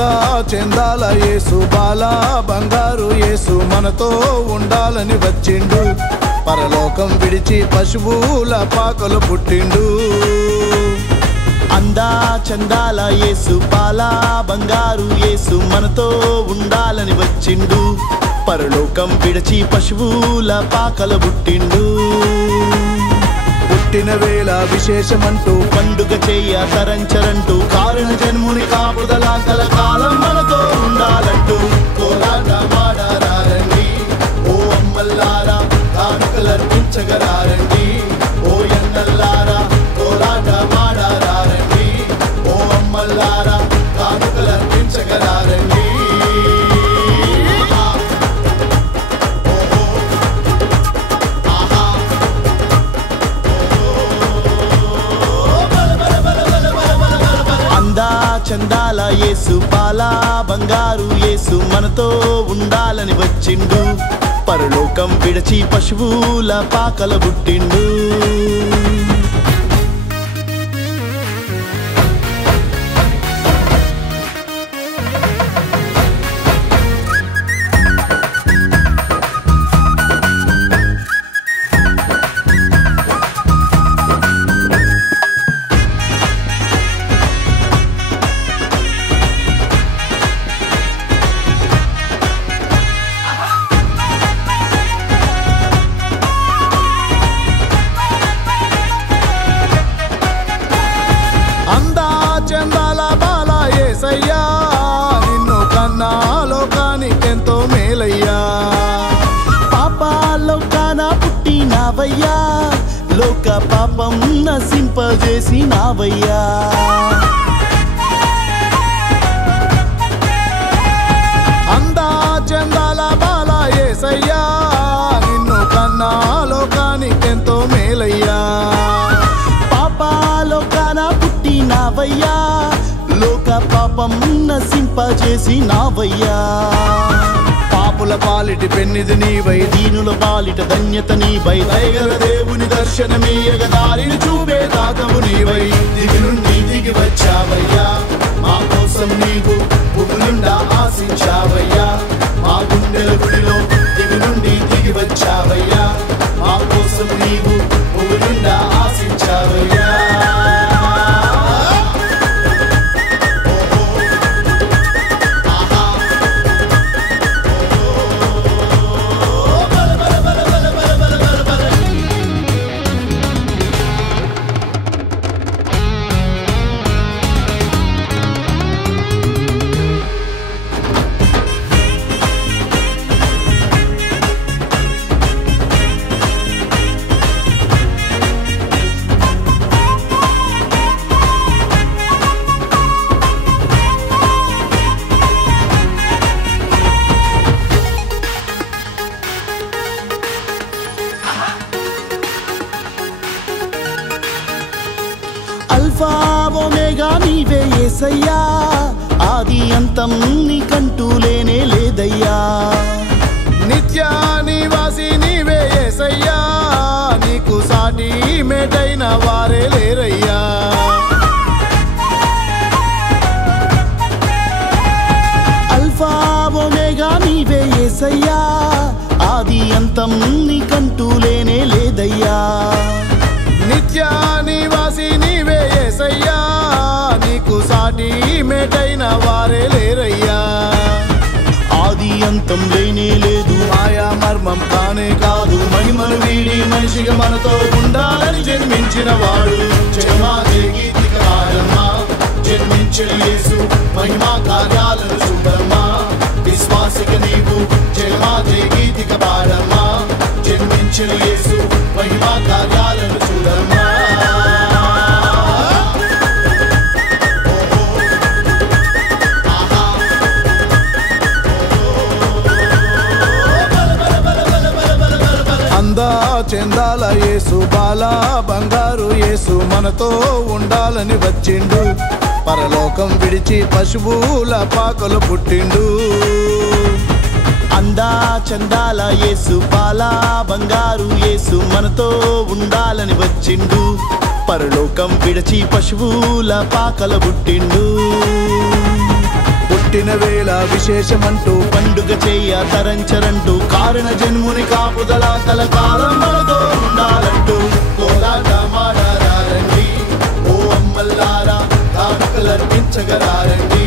అందా చెందాల యేసు బాల బంగారు యేసు మనతో ఉండాలని వచ్చిండు పరలోకం విడిచి పశువుల పాకలు పుట్టిండు అందా చందాల యేసు బాల బంగారు యేసు మనతో ఉండాలని వచ్చిండు పరలోకం విడిచి పశువుల పాకలు పుట్టిండు పుట్టిన వేళ విశేషమంటూ పండుగ చెయ్య తరంచరంటూ కారణ జన్ముని కాపుదల కలకాలం మనతో ఉండాలంటూ కోలాట మాడారండి ఓ అమ్మల్లారా కానుకలర్పించగరారండి ఓ ఎన్నల్లారా కోలాట మాడారండి ఓ అమ్మల్లారా కానుకలర్పించగరారండి చందాల యేసు బాల బంగారు యేసు మనతో ఉండాలని వచ్చిండు పరలోకం విడిచి పశువుల పాకల పుట్టిండు చందాల బాల యేసయ్యా నిన్ను కన్నా లోకానికెంతో మేలయ్యా పాపాలోకాన పుట్టినావయ్యా లోక పాపం నశింపజేసినావయ్యా అందా చందాల బాల యేసయ్యా నిన్ను కన్నా లోకానికెంతో మేలయ్యా పాపాలోకాన పుట్టినావయ్యా లోక పాపం నశింపజేసినావయ్యా పాపుల పాలిటి పెన్నిది నీవై దీనుల పాలిట ధన్యత నీవై దయగల దేవుని దర్శనమీయగ దారిని చూపే దాతవు నీవై దిగి నుండి దిగి వచ్చావయ్యా మా కోసం నీవు భూములుండా ఆశించావయ్యా మా గుండెల గుడిలో దిగి నుండి దిగి వచ్చావయ్యా మా కోసం నీవు భూములుండా ఆశించావయ్యా అల్ఫా ఒమేగా నీవే యేసయ్యా ఆది అంతం నీకంటూ లేనే లేదయ్యా నిత్య నివాసి నీవే యేసయ్యా నీకు సాటి మేటైన వారే లేరయ్యా అల్ఫా ఒమేగా నీవే యేసయ్యా ఆది అంతం నీకంటూ లేనే లేదయ్యా నిత్య నివాసి నీవే యేసయ్యా నీకు సాటి మేటైన వారే లేరయ్యా ఆది అంతం లేనే లేదు మాయా మర్మం కానే కాదు మహిమను వీడి మనిషిగా మనతో ఉండాలని జన్మించిన వాడు జన్మాదే గీతిక వాడమ్మా జన్మించిన యేసు మహిమా కార్యాలను చూడమ్మా విశ్వాసిక నీవు జన్మాదే గీతిక వాడమ్మా జన్మించిన యేసు మహిమా కార్యాలను చూడమ్మా అందా చందాల యేసు బాల బంగారు యేసు మనతో ఉండాలని వచ్చిండు పరలోకం విడిచి పశువుల పాకలు పుట్టిండు అందా చందాల యేసు బాల బంగారు యేసు మనతో ఉండాలని వచ్చిండు పరలోకం విడిచి పశువుల పాకల పుట్టిండు పుట్టిన వేళ విశేషమంటూ పండుగ చెయ్య తరంచరంటూ కారణ జన్ముని కాపుదల కలకాలం మనతో ఉండాలంటూ కోలాటమాడారండి ఓ అమ్మల్లారా కానుకలర్పించగలారండి